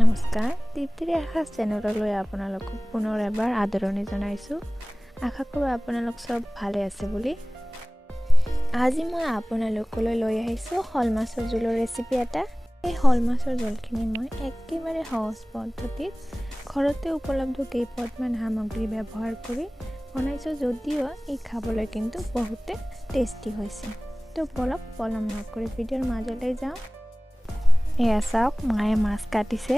নমস্কাৰ, দীপ্তিৰ আশা চেনেললৈ আপোনালোকক পুনৰ এবাৰ আদৰণি জনাইছোঁ। আশা কৰোঁ আপোনালোক চব ভালে আছে বুলি। আজি মই আপোনালোকলৈ লৈ আহিছোঁ শল মাছৰ জোলৰ ৰেচিপি এটা। এই শল মাছৰ জোলখিনি মই একেবাৰে সহজ পদ্ধতিত ঘৰতে উপলব্ধ কেইপদমান সামগ্ৰী ব্যৱহাৰ কৰি বনাইছোঁ, যদিও ই খাবলৈ কিন্তু বহুতে টেষ্টি হৈছে। তো বলক পলম নকৰি ভিডিঅ'ৰ মাজলৈ যাওঁ। এয়া চাওক, মায়ে মাছ কাটিছে।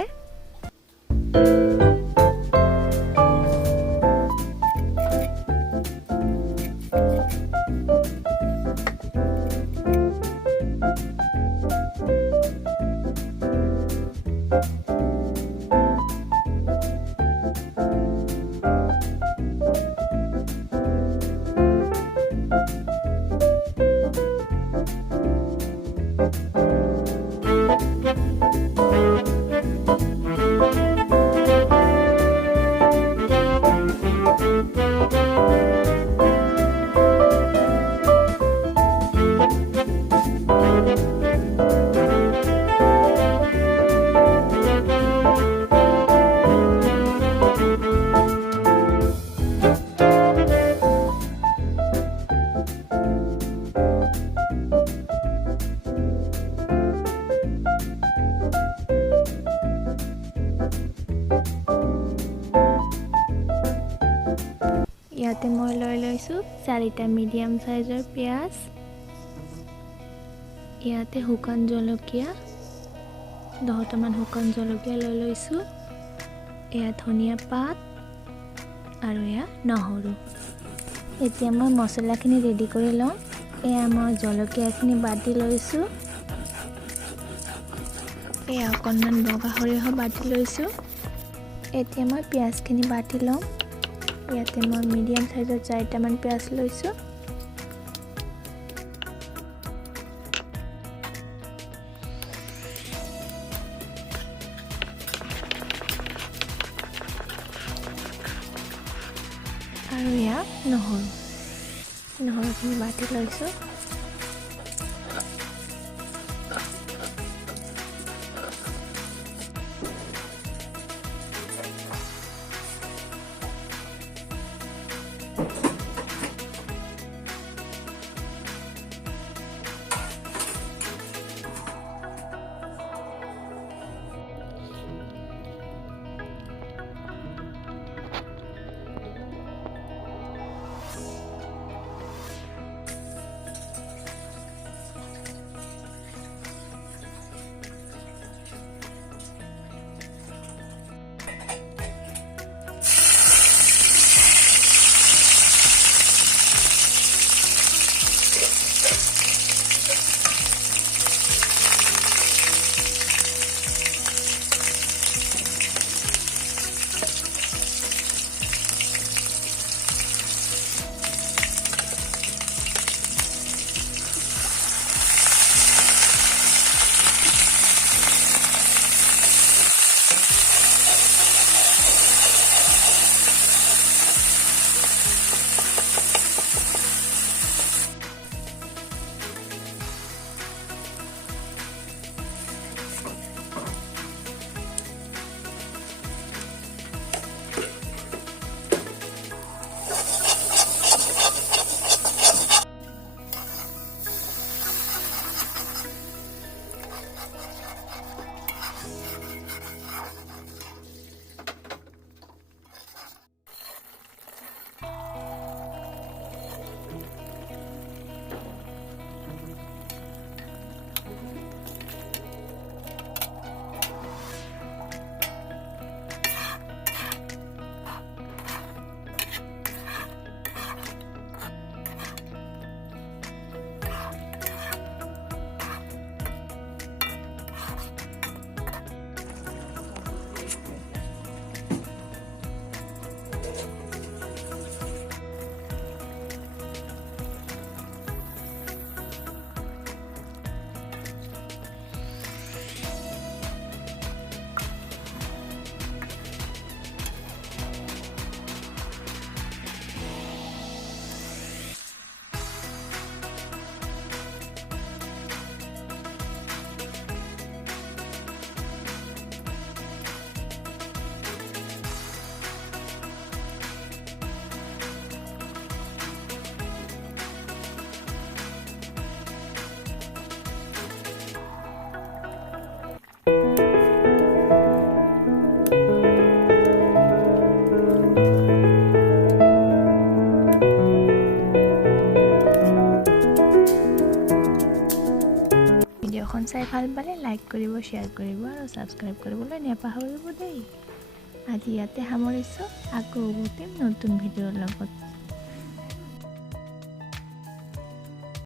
ইয়াতে মই লৈ লৈছোঁ 4টা মিডিয়াম সাইজৰ পিঁয়াজ। ইয়াতে শুকান জলকীয়া 10টামান শুকান জলকীয়া লৈ লৈছোঁ। এয়া ধনিয়া পাত আৰু এয়া নহৰু। এতিয়া মই মছলাখিনি ৰেডি কৰি লওঁ। এয়া মই জলকীয়াখিনি বাটি লৈছোঁ। এয়া অকণমান বগা সৰিয়হ বাটি লৈছোঁ। এতিয়া মই পিঁয়াজখিনি বাটি লওঁ। ইয়াতে মই মিডিয়াম সাইজৰ 4টামান পিঁয়াজ লৈছোঁ। আৰু এয়া নহৰুখিনি বাটি লৈছোঁ। কৰিব, শ্বেয়াৰ কৰিব আৰু ছাবস্ক্ৰাইব কৰিবলৈ নাপাহৰিব দেই। আজি ইয়াতে সামৰিছোঁ, আকৌ উভতিম নতুন ভিডিঅ'ৰ লগত।